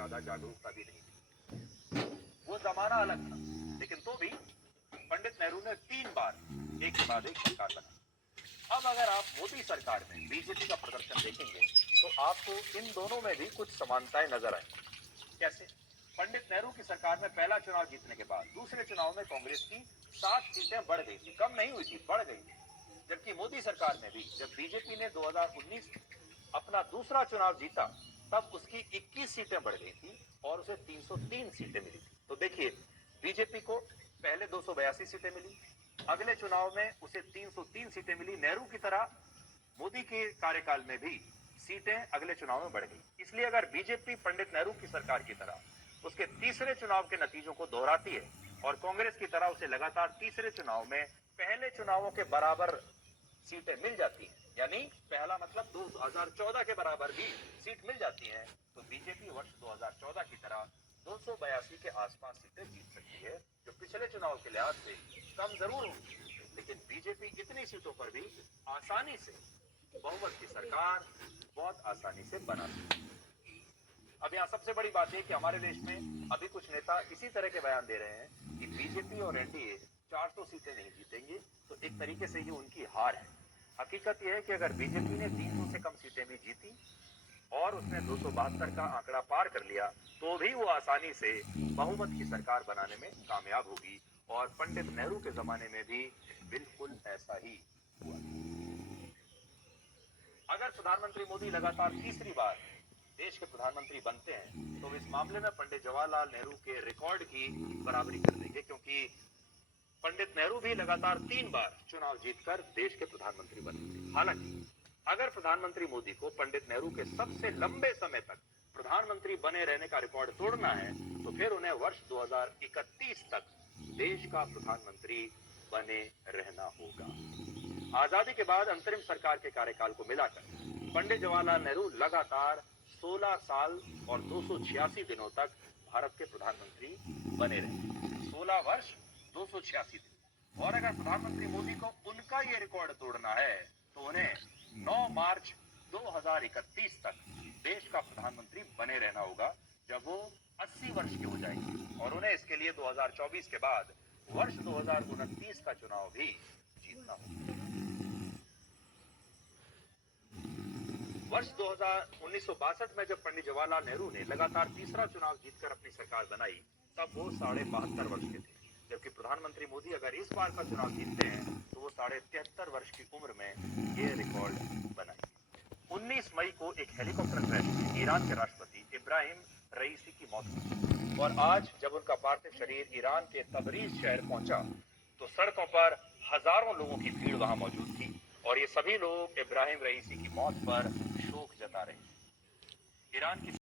ज्यादा जागरूकता भी नहीं थी। वो जमाना अलग था, लेकिन तो भी पंडित नेहरू ने 3 बार एक के बाद एक सरकार बनाई। अब अगर आप मोदी सरकार में बीजेपी का प्रदर्शन देखेंगे तो आपको इन दोनों में भी कुछ समानताएं नजर आएंगी। कैसे? पंडित नेहरू की सरकार में पहला चुनाव जीतने के बाद दूसरे चुनाव में कांग्रेस की 7 सीटें बढ़ गई थी, कम नहीं हुई थी, बढ़ गई थी। जबकि मोदी सरकार में भी जब बीजेपी ने 2019 अपना दूसरा चुनाव जीता तब उसकी 21 सीटें बढ़ गई थी और उसे 303 सीटें मिली थी। तो देखिए, बीजेपी को पहले 282 सीटें मिली, अगले चुनाव में उसे 303 सीटें मिली। नेहरू की तरह मोदी के कार्यकाल में भी सीटें अगले चुनाव में बढ़ गई। इसलिए अगर बीजेपी पंडित नेहरू की सरकार की तरह उसके तीसरे चुनाव के नतीजों को दोहराती है और कांग्रेस की तरह उसे लगातार तीसरे चुनाव में पहले चुनावों के बराबर सीटें मिल जाती हैं, यानी पहला मतलब 2014 के बराबर भी सीट मिल जाती है, तो बीजेपी वर्ष 2014 की तरह 282 के आसपास सीटें जीत सकती है, जो पिछले चुनाव के लिहाज से कम जरूर होगी, लेकिन बीजेपी इतनी सीटों पर भी आसानी से बहुमत की सरकार बहुत आसानी से बना सकती है। अब यहाँ सबसे बड़ी बात है कि हमारे देश में अभी कुछ नेता इसी तरह के बयान दे रहे हैं कि बीजेपी और एनडीए 400 सीटें नहीं जीतेंगे, तो एक तरीके से ये उनकी हार है। हकीकत यह है कि अगर बीजेपी ने 300 से कम सीटें भी जीती और उसने 272 का आंकड़ा पार कर लिया, तो भी वो आसानी से बहुमत की सरकार बनाने में कामयाब होगी। और पंडित नेहरू के जमाने में भी बिल्कुल ऐसा ही हुआ। अगर प्रधानमंत्री मोदी लगातार तीसरी बार देश के प्रधानमंत्री बनते हैं तो इस मामले में पंडित जवाहरलाल नेहरू के रिकॉर्ड की बराबरी कर देंगे, क्योंकि पंडित नेहरू भी लगातार 3 बार चुनाव जीतकर देश के प्रधानमंत्री बने। हालांकि अगर प्रधानमंत्री मोदी को पंडित नेहरू के सबसे लंबे समय तक प्रधानमंत्री बने रहने का रिकॉर्ड तोड़ना है, तो फिर उन्हें वर्ष 2031 तक देश का प्रधानमंत्री बने रहना होगा। आजादी के बाद अंतरिम सरकार के कार्यकाल को मिलाकर पंडित जवाहरलाल नेहरू लगातार 16 साल और 286 दिनों तक भारत के प्रधानमंत्री बने रहे। 16 वर्ष 286 दिन। और अगर प्रधानमंत्री मोदी को उनका ये रिकॉर्ड तोड़ना है तो उन्हें 9 मार्च 2031 तक देश का प्रधानमंत्री बने रहना होगा, जब वो 80 वर्ष के हो जाएंगे। और उन्हें इसके लिए 2024 के बाद वर्ष 2029 का चुनाव भी जीतना होगा। वर्ष 1962 में जब पंडित जवाहरलाल नेहरू ने लगातार तीसरा चुनाव जीतकर अपनी सरकार बनाई, तब वो 72.5 वर्ष के थे। जबकि प्रधानमंत्री मोदी अगर इस बार का चुनाव जीतते हैं तो वो 73.5 वर्ष की उम्र में ये रिकॉर्ड बनाएंगे। 19 मई को एक हेलीकॉप्टर क्रैश में ईरान के राष्ट्रपति इब्राहिम रईसी की मौत हुई और आज जब उनका पार्थिव शरीर ईरान के तबरीज शहर पहुंचा तो सड़कों पर हजारों लोगों की भीड़ वहां मौजूद थी और ये सभी लोग इब्राहिम रईसी की मौत पर शोक जता रहे हैं। ईरान की